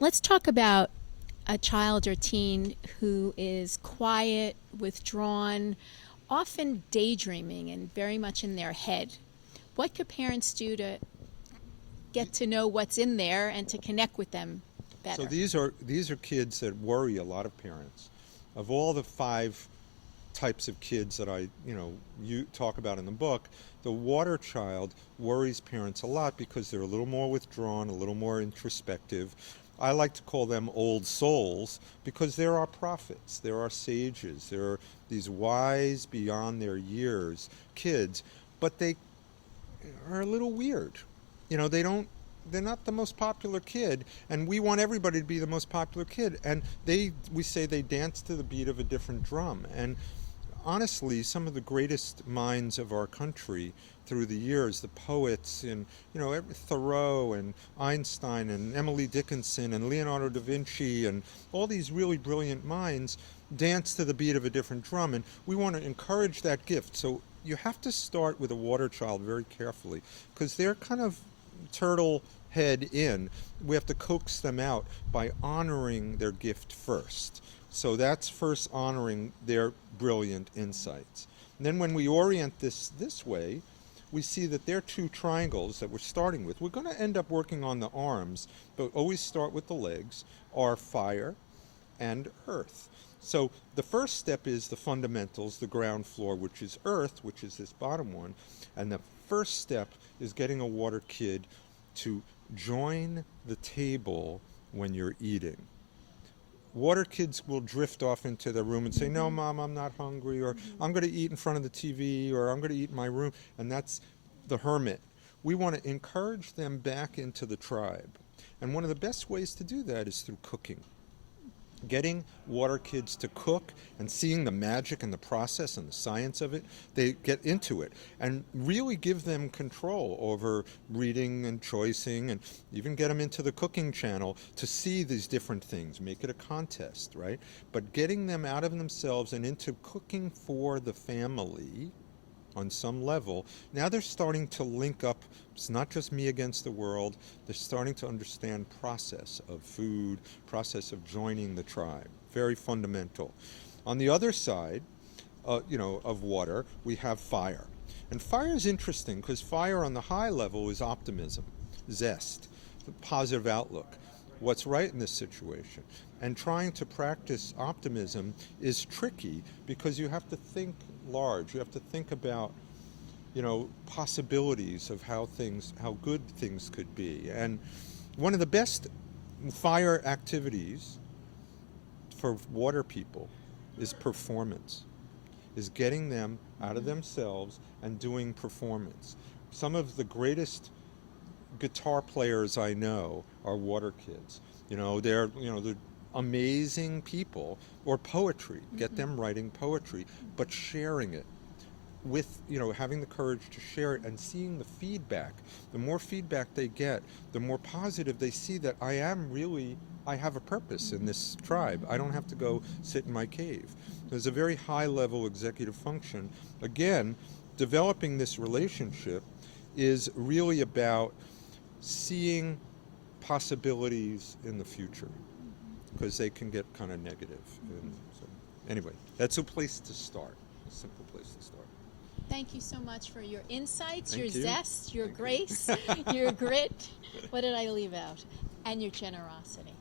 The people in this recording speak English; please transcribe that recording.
Let's talk about a child or teen who is quiet, withdrawn, often daydreaming and very much in their head. What could parents do to get to know what's in there and to connect with them better? So these are kids that worry a lot of parents. Of all the 5 types of kids that you talk about in the book, the water child worries parents a lot because they're a little more withdrawn, a little more introspective. I like to call them old souls because they're our prophets, they're our sages, they're these wise beyond their years kids, but they are a little weird. They're not the most popular kid, and we want everybody to be the most popular kid. And we say they dance to the beat of a different drum. And honestly, some of the greatest minds of our country through the years, the poets, and Thoreau and Einstein and Emily Dickinson and Leonardo da Vinci and all these really brilliant minds dance to the beat of a different drum, and we want to encourage that gift. So you have to start with a water child very carefully because they're kind of turtle head in. We have to coax them out by honoring their gift first. So that's first honoring their brilliant insights. And then when we orient this way, we see that there are 2 triangles that we're starting with. We're going to end up working on the arms, but always start with the legs, are fire and earth. So the first step is the fundamentals, the ground floor, which is earth, which is this bottom one. And the first step is getting a water kid to join the table when you're eating. Water kids will drift off into their room and say, no, Mom, I'm not hungry, or I'm going to eat in front of the TV, or I'm going to eat in my room. And that's the hermit. We want to encourage them back into the tribe. And one of the best ways to do that is through cooking. Getting water kids to cook and seeing the magic and the process and the science of it, they get into it and really give them control over reading and choicing, and even get them into the cooking channel to see these different things, make it a contest, right? But getting them out of themselves and into cooking for the family on some level, now they're starting to link up. It's not just me against the world. They're starting to understand process of food, process of joining the tribe. Very fundamental. On the other side, of water, we have fire. And fire is interesting because fire on the high level is optimism, zest, the positive outlook, what's right in this situation. And trying to practice optimism is tricky because you have to think large. You have to think about, possibilities of how good things could be. And one of the best fire activities for water people is performance, is getting them out of themselves and doing performance. Some of the greatest guitar players I know are water kids. They're amazing people. Or poetry, get them writing poetry, but sharing it with, having the courage to share it and seeing the feedback. The more feedback they get, the more positive they see that I have a purpose in this tribe. I don't have to go sit in my cave. There's a very high level executive function. Again, developing this relationship is really about seeing possibilities in the future, because they can get kind of negative. And so, anyway, that's a place to start, a simple place to start. Thank you so much for your insights, Thank your you. zest, your grace, your grit. What did I leave out? And your generosity.